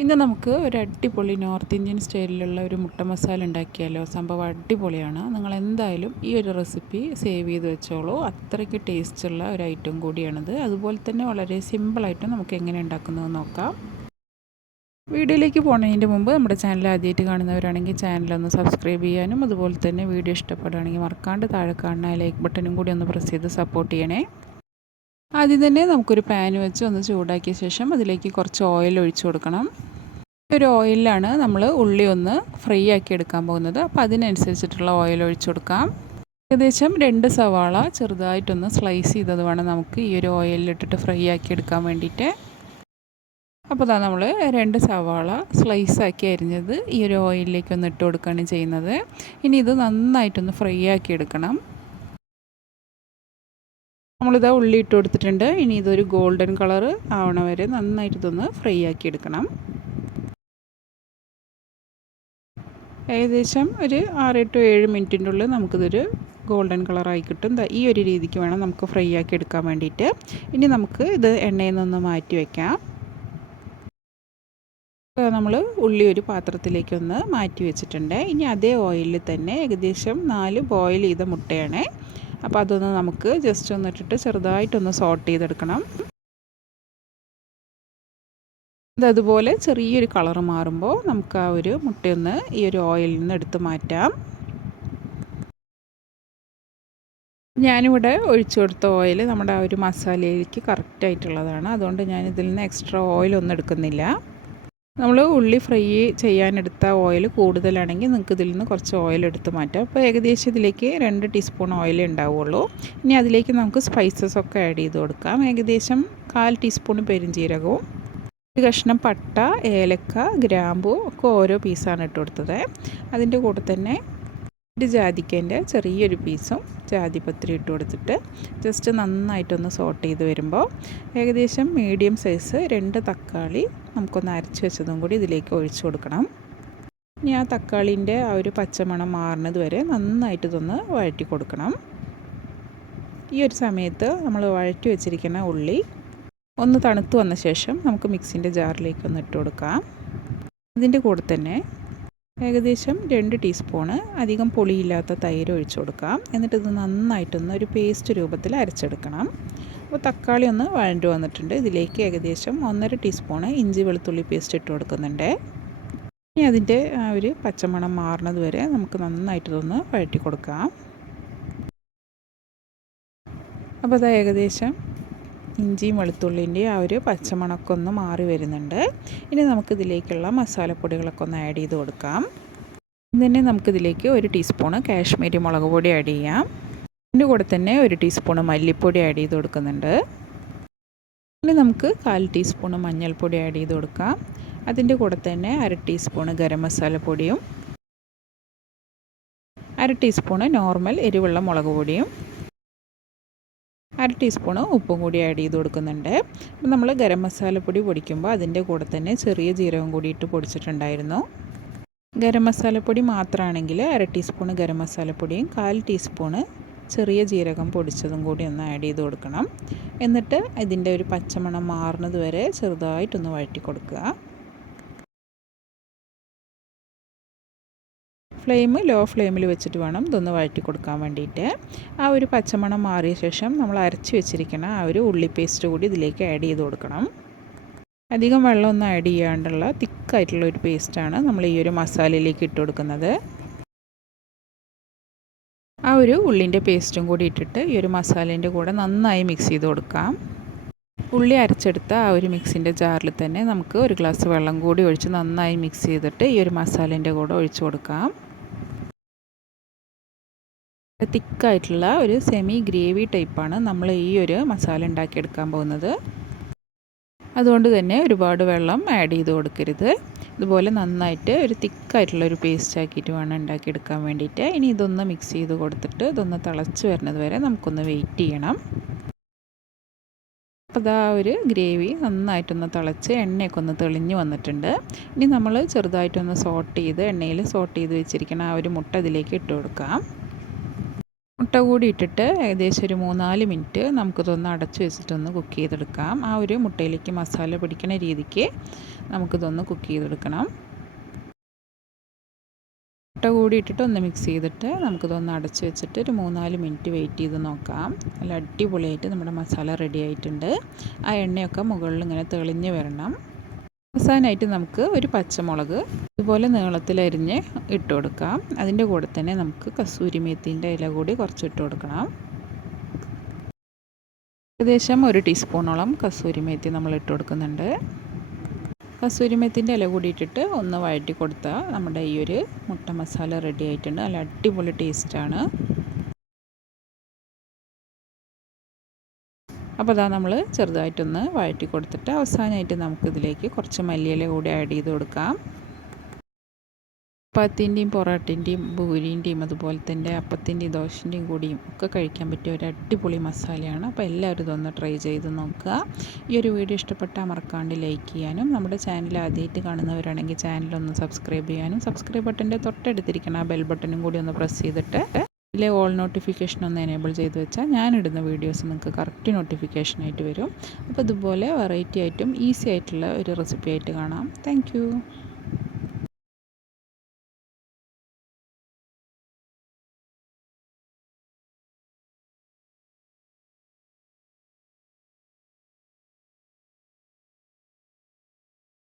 ഇന്ന് നമുക്ക് ഒരു അടിപൊളി നോർത്ത് ഇന്ത്യൻ സ്റ്റൈലിലുള്ള ഒരു മുട്ട മസാല ഉണ്ടാക്കിയാലോ? സംഭവം അടിപൊളിയാണ്. നിങ്ങൾ എന്തായാലും ഈ ഒരു റെസിപ്പി സേവ് ചെയ്ത് വെച്ചോളൂ. അത്രയ്ക്ക് ടേസ്റ്റുള്ള ഒരു ഐറ്റം കൂടിയാണിത്. അതുപോലെ തന്നെ വളരെ സിമ്പിളായിട്ട് നമുക്ക് എങ്ങനെ ഉണ്ടാക്കുന്നത് നോക്കാം. വീഡിയോയിലേക്ക് പോകുന്നതിന്റെ മുമ്പ് നമ്മുടെ ചാനൽ ആദ്യമായിട്ട് കാണുന്നവരാണെങ്കിൽ ചാനലൊന്ന് സബ്സ്ക്രൈബ് ചെയ്യാനും അതുപോലെ തന്നെ വീഡിയോ ഇഷ്ടപ്പെടുകയാണെങ്കിൽ മറക്കാണ്ട് താഴെ കാണുന്ന ലൈക്ക് ബട്ടനും കൂടി ഒന്ന് പ്രസ് ചെയ്ത് സപ്പോർട്ട് ചെയ്യണേ. ആദ്യം തന്നെ നമുക്കൊരു പാൻ വെച്ച് ഒന്ന് ചൂടാക്കിയ ശേഷം അതിലേക്ക് കുറച്ച് ഓയിൽ ഒഴിച്ചു കൊടുക്കണം. ഒരു ഓയിലാണ് നമ്മൾ ഉള്ളി ഒന്ന് ഫ്രൈ ആക്കി എടുക്കാൻ പോകുന്നത്. അപ്പോൾ അതിനനുസരിച്ചിട്ടുള്ള ഓയിൽ ഒഴിച്ചു കൊടുക്കാം. ഏകദേശം രണ്ട് സവാള ചെറുതായിട്ടൊന്ന് സ്ലൈസ് ചെയ്തത് വേണം നമുക്ക് ഈ ഒരു ഓയിലിട്ടിട്ട് ഫ്രൈ ആക്കി എടുക്കാൻ വേണ്ടിയിട്ട്. അപ്പോൾ അതാ നമ്മൾ രണ്ട് സവാള സ്ലൈസ് ആക്കി അരിഞ്ഞത് ഈ ഒരു ഓയിലിലേക്ക് ഒന്ന് ഇട്ട് കൊടുക്കുകയാണ് ചെയ്യുന്നത്. ഇനി ഇത് നന്നായിട്ടൊന്ന് ഫ്രൈ ആക്കി എടുക്കണം. നമ്മളിതാ ഉള്ളി ഇട്ട് കൊടുത്തിട്ടുണ്ട്. ഇനി ഇതൊരു ഗോൾഡൻ കളർ ആവണ വരെ നന്നായിട്ട് ഇതൊന്ന് ഫ്രൈ ആക്കി എടുക്കണം. ഏകദേശം ഒരു ആറ് ടു ഏഴ് മിനിറ്റിന്റെ ഉള്ളിൽ നമുക്കിതൊരു ഗോൾഡൻ കളറായി കിട്ടും. ഈ ഒരു രീതിക്ക് വേണം നമുക്ക് ഫ്രൈ ആക്കി എടുക്കാൻ വേണ്ടിയിട്ട്. ഇനി നമുക്ക് ഇത് എണ്ണയിൽ നിന്ന് മാറ്റി വയ്ക്കാം നമ്മൾ ഉള്ളി ഒരു പാത്രത്തിലേക്കൊന്ന് മാറ്റി വെച്ചിട്ടുണ്ട്. ഇനി അതേ ഓയിലിൽ തന്നെ ഏകദേശം നാല് ബോയിൽ ചെയ്ത മുട്ടയാണ്. അപ്പോൾ അതൊന്ന് നമുക്ക് ജസ്റ്റ് ഒന്നിട്ടിട്ട് ചെറുതായിട്ടൊന്ന് സോട്ട് ചെയ്തെടുക്കണം. അതുപോലെ ചെറിയൊരു കളർ മാറുമ്പോൾ നമുക്ക് ആ ഒരു മുട്ടയൊന്ന് ഈ ഒരു ഓയിലിൽ നിന്ന് എടുത്ത് മാറ്റാം. ഞാനിവിടെ ഒഴിച്ചു കൊടുത്ത ഓയിൽ നമ്മുടെ ആ ഒരു മസാലയിലേക്ക് കറക്റ്റായിട്ടുള്ളതാണ് അതുകൊണ്ട് ഞാൻ ഇതിൽ നിന്ന് എക്സ്ട്രാ ഓയിലൊന്നും എടുക്കുന്നില്ല. നമ്മൾ ഉള്ളി ഫ്രൈ ചെയ്യാനെടുത്ത ഓയിൽ കൂടുതലാണെങ്കിൽ നിങ്ങൾക്ക് ഇതിൽ നിന്ന് കുറച്ച് ഓയിൽ എടുത്ത് മാറ്റാം. അപ്പോൾ ഏകദേശം ഇതിലേക്ക് രണ്ട് ടീസ്പൂൺ ഓയിൽ ഉണ്ടാവുള്ളൂ. ഇനി അതിലേക്ക് നമുക്ക് സ്പൈസസ് ഒക്കെ ആഡ് ചെയ്ത് കൊടുക്കാം. ഏകദേശം കാൽ ടീസ്പൂൺ പെരിഞ്ചീരകവും ഒരു കഷ്ണം പട്ട ഏലക്ക ഗ്രാമ്പു ഒക്കെ ഓരോ പീസാണ് ഇട്ട് കൊടുത്തത്. അതിന്റെ കൂടെ തന്നെ ഒരു ജാതിക്കേന്റെ ചെറിയൊരു പീസും ജാതിപത്രി ഇട്ട് കൊടുത്തിട്ട് ജസ്റ്റ് നന്നായിട്ടൊന്ന് സോട്ട് ചെയ്ത് വരുമ്പോൾ ഏകദേശം മീഡിയം സൈസ് രണ്ട് തക്കാളി നമുക്കൊന്ന് അരച്ച് വെച്ചതും കൂടി ഇതിലേക്ക് ഒഴിച്ചു കൊടുക്കണം. ഇനി ആ തക്കാളിന്റെ ആ ഒരു പച്ചമണം മാറുന്നത് വരെ നന്നായിട്ട് ഇതൊന്ന് വഴറ്റി കൊടുക്കണം. ഈ ഒരു സമയത്ത് നമ്മൾ വഴറ്റി വെച്ചിരിക്കുന്ന ഉള്ളി ഒന്ന് തണുത്ത് വന്ന ശേഷം നമുക്ക് മിക്സിന്റെ ജാറിലേക്ക് ഒന്ന് ഇട്ട് കൊടുക്കാം. ഇതിന്റെ കൂടെ തന്നെ ഏകദേശം രണ്ട് ടീസ്പൂണ് അധികം പൊളിയില്ലാത്ത തൈര് ഒഴിച്ചു കൊടുക്കാം. എന്നിട്ട് ഇത് നന്നായിട്ടൊന്ന് ഒരു പേസ്റ്റ് രൂപത്തിൽ അരച്ചെടുക്കണം. അപ്പോൾ തക്കാളി ഒന്ന് വഴണ്ട് വന്നിട്ടുണ്ട്. ഇതിലേക്ക് ഏകദേശം ഒന്നര ടീസ്പൂണ് ഇഞ്ചി വെളുത്തുള്ളി പേസ്റ്റ് ഇട്ട് കൊടുക്കുന്നുണ്ട്. ഇനി അതിന്റെ ആ ഒരു പച്ചമണം മാറുന്നത് വരെ നമുക്ക് നന്നായിട്ടൊന്ന് വഴറ്റി കൊടുക്കാം. അപ്പോൾ അത് ഏകദേശം ഇഞ്ചിയും വെളുത്തുള്ളിന്റെ ആ ഒരു പച്ചമണമൊക്കെ ഒന്ന് മാറി വരുന്നുണ്ട്. ഇനി നമുക്കിതിലേക്കുള്ള മസാലപ്പൊടികളൊക്കെ ഒന്ന് ആഡ് ചെയ്ത് കൊടുക്കാം. തന്നെ നമുക്കിതിലേക്ക് ഒരു ടീസ്പൂണ് കാശ്മീരി മുളക് പൊടി ആഡ് ചെയ്യാം. ഇതിന്റെ കൂടെ തന്നെ ഒരു ടീസ്പൂണ് മല്ലിപ്പൊടി ആഡ് ചെയ്ത് കൊടുക്കുന്നുണ്ട്. ഇനി നമുക്ക് കാൽ ടീസ്പൂണ് മഞ്ഞൾപ്പൊടി ആഡ് ചെയ്ത് കൊടുക്കാം. അതിന്റെ കൂടെ തന്നെ അര ടീസ്പൂണ് ഗരം മസാലപ്പൊടിയും അര ടീസ്പൂണ് നോർമൽ എരിവുള്ള മുളക് പൊടിയും അര ടീസ്പൂണ് ഉപ്പും കൂടി ആഡ് ചെയ്ത് കൊടുക്കുന്നുണ്ട്. അപ്പം നമ്മൾ ഗരം മസാലപ്പൊടി പൊടിക്കുമ്പോൾ അതിന്റെ കൂടെ തന്നെ ചെറിയ ജീരകം കൂടി ഇട്ട് പൊടിച്ചിട്ടുണ്ടായിരുന്നു. ഗരം മസാലപ്പൊടി മാത്രമാണെങ്കിൽ അര ടീസ്പൂണ് ഗരം മസാലപ്പൊടിയും കാൽ ടീസ്പൂണ് ചെറിയ ജീരകം പൊടിച്ചതും കൂടി ഒന്ന് ആഡ് ചെയ്ത് കൊടുക്കണം. എന്നിട്ട് ഇതിന്റെ ഒരു പച്ചമണം മാറുന്നത് വരെ ചെറുതായിട്ടൊന്ന് വഴറ്റി കൊടുക്കുക. ഫ്ലെയിം ലോ ഫ്ലെയിമിൽ വെച്ചിട്ട് വേണം ഇതൊന്ന് വഴറ്റി കൊടുക്കാൻ വേണ്ടിയിട്ട്. ആ ഒരു പച്ചമണം മാറിയ ശേഷം നമ്മൾ അരച്ച് വെച്ചിരിക്കുന്ന ആ ഒരു ഉള്ളി പേസ്റ്റ് കൂടി ഇതിലേക്ക് ആഡ് ചെയ്ത് കൊടുക്കണം. അധികം വെള്ളമൊന്നും ആഡ് ചെയ്യാണ്ടുള്ള തിക്കായിട്ടുള്ള ഒരു പേസ്റ്റാണ് നമ്മൾ ഈ ഒരു മസാലയിലേക്ക് ഇട്ട് കൊടുക്കുന്നത്. ആ ഒരു ഉള്ളിന്റെ പേസ്റ്റും കൂടി ഇട്ടിട്ട് ഈ ഒരു മസാലേന്റെ കൂടെ നന്നായി മിക്സ് ചെയ്ത് കൊടുക്കാം. ഉള്ളി അരച്ചെടുത്ത ആ ഒരു മിക്സിന്റെ ജാറിൽ തന്നെ നമുക്ക് ഒരു ഗ്ലാസ് വെള്ളം കൂടി ഒഴിച്ച് നന്നായി മിക്സ് ചെയ്തിട്ട് ഈ ഒരു മസാലേന്റെ കൂടെ ഒഴിച്ച് കൊടുക്കാം. തിക്കായിട്ടുള്ള ഒരു സെമി ഗ്രേവി ടൈപ്പാണ് നമ്മൾ ഈ ഒരു മസാല ഉണ്ടാക്കിയെടുക്കാൻ പോകുന്നത്. അതുകൊണ്ട് തന്നെ ഒരുപാട് വെള്ളം ആഡ് ചെയ്ത് കൊടുക്കരുത്. ഇതുപോലെ നന്നായിട്ട് ഒരു തിക്കായിട്ടുള്ള ഒരു പേസ്റ്റ് ആക്കിയിട്ട് വേണം ഉണ്ടാക്കിയെടുക്കാൻ വേണ്ടിയിട്ട്. ഇനി ഇതൊന്ന് മിക്സ് ചെയ്ത് കൊടുത്തിട്ട് ഇതൊന്ന് തിളച്ച് വരുന്നത് വരെ നമുക്കൊന്ന് വെയിറ്റ് ചെയ്യണം. അപ്പോൾ ഇതാ ഒരു ഗ്രേവി നന്നായിട്ടൊന്ന് തിളച്ച് എണ്ണയൊക്കെ ഒന്ന് തെളിഞ്ഞ് വന്നിട്ടുണ്ട്. ഇനി നമ്മൾ ചെറുതായിട്ടൊന്ന് സോട്ട് ചെയ്ത് എണ്ണയിൽ സോട്ട് ചെയ്ത് വെച്ചിരിക്കുന്ന ആ ഒരു മുട്ട ഇതിലേക്ക് ഇട്ട് കൊടുക്കാം. മുട്ട കൂടി ഇട്ടിട്ട് ഏകദേശം ഒരു മൂന്നാൽ മിനിറ്റ് നമുക്കിതൊന്ന് അടച്ച് വെച്ചിട്ടൊന്ന് കുക്ക് ചെയ്തെടുക്കാം. ആ ഒരു മുട്ടയിലേക്ക് മസാല പിടിക്കുന്ന രീതിക്ക് നമുക്കിതൊന്ന് കുക്ക് ചെയ്തെടുക്കണം. മുട്ട കൂടി ഇട്ടിട്ട് ഒന്ന് മിക്സ് ചെയ്തിട്ട് നമുക്കിതൊന്ന് അടച്ച് വെച്ചിട്ട് ഒരു മൂന്നാൽ മിനിറ്റ് വെയിറ്റ് ചെയ്ത് നോക്കാം. നല്ല അടിപൊളിയായിട്ട് നമ്മുടെ മസാല റെഡി ആയിട്ടുണ്ട്. ആ എണ്ണയൊക്കെ മുകളിൽ ഇങ്ങനെ തെളിഞ്ഞ് വരണം. അവസാനമായിട്ട് നമുക്ക് ഒരു പച്ചമുളക് ഇതുപോലെ നീളത്തിലരിഞ്ഞ് ഇട്ട് കൊടുക്കാം. അതിന്റെ കൂടെ തന്നെ നമുക്ക് കസൂരി മേത്തിന്റെ ഇല കൂടി കുറച്ച് ഇട്ട് കൊടുക്കണം. ഏകദേശം ഒരു ടീസ്പൂണോളം കസൂരി മേത്തി നമ്മൾ ഇട്ട് കൊടുക്കുന്നുണ്ട്. കസൂരി മേത്തിന്റെ ഇല കൂടി ഇട്ടിട്ട് ഒന്ന് വഴറ്റി കൊടുത്താൽ നമ്മുടെ ഈ ഒരു മുട്ട മസാല റെഡി ആയിട്ടുണ്ട്. നല്ല അടിപൊളി ടേസ്റ്റാണ്. അപ്പോൾ അതാ നമ്മൾ ചെറുതായിട്ടൊന്ന് വഴറ്റി കൊടുത്തിട്ട് അവസാനമായിട്ട് നമുക്കിതിലേക്ക് കുറച്ച് മല്ലിയില കൂടി ആഡ് ചെയ്ത് കൊടുക്കാം. ചപ്പാത്തിന്റെയും പൊറോട്ടിന്റെയും ഭൂരിന്റെയും അതുപോലെ തന്നെ അപ്പത്തിന്റെയും ദോശന്റെയും കൂടിയും ഒക്കെ കഴിക്കാൻ പറ്റിയ ഒരു അടിപൊളി മസാലയാണ്. അപ്പോൾ എല്ലാവരും ഇതൊന്ന് ട്രൈ ചെയ്ത് നോക്കുക. ഈ ഒരു വീഡിയോ ഇഷ്ടപ്പെട്ടാൽ മറക്കാണ്ട് ലൈക്ക് ചെയ്യാനും നമ്മുടെ ചാനൽ ആദ്യമായിട്ട് കാണുന്നവരാണെങ്കിൽ ചാനലൊന്ന് സബ്സ്ക്രൈബ് ചെയ്യാനും സബ്സ്ക്രൈബ് ബട്ടന്റെ തൊട്ടടുത്തിരിക്കണം ആ ബെൽ ബട്ടനും കൂടി ഒന്ന് പ്രസ് ചെയ്തിട്ട് ഇതിലെ ഓൾ നോട്ടിഫിക്കേഷൻ ഒന്ന് എനേബിൾ ചെയ്ത് വെച്ചാൽ ഞാനിടുന്ന വീഡിയോസ് നിങ്ങൾക്ക് കറക്റ്റ് നോട്ടിഫിക്കേഷനായിട്ട് വരും. അപ്പോൾ ഇതുപോലെ വെറൈറ്റി ആയിട്ടും ഈസി ആയിട്ടുള്ള ഒരു റെസിപ്പി ആയിട്ട് കാണാം. താങ്ക്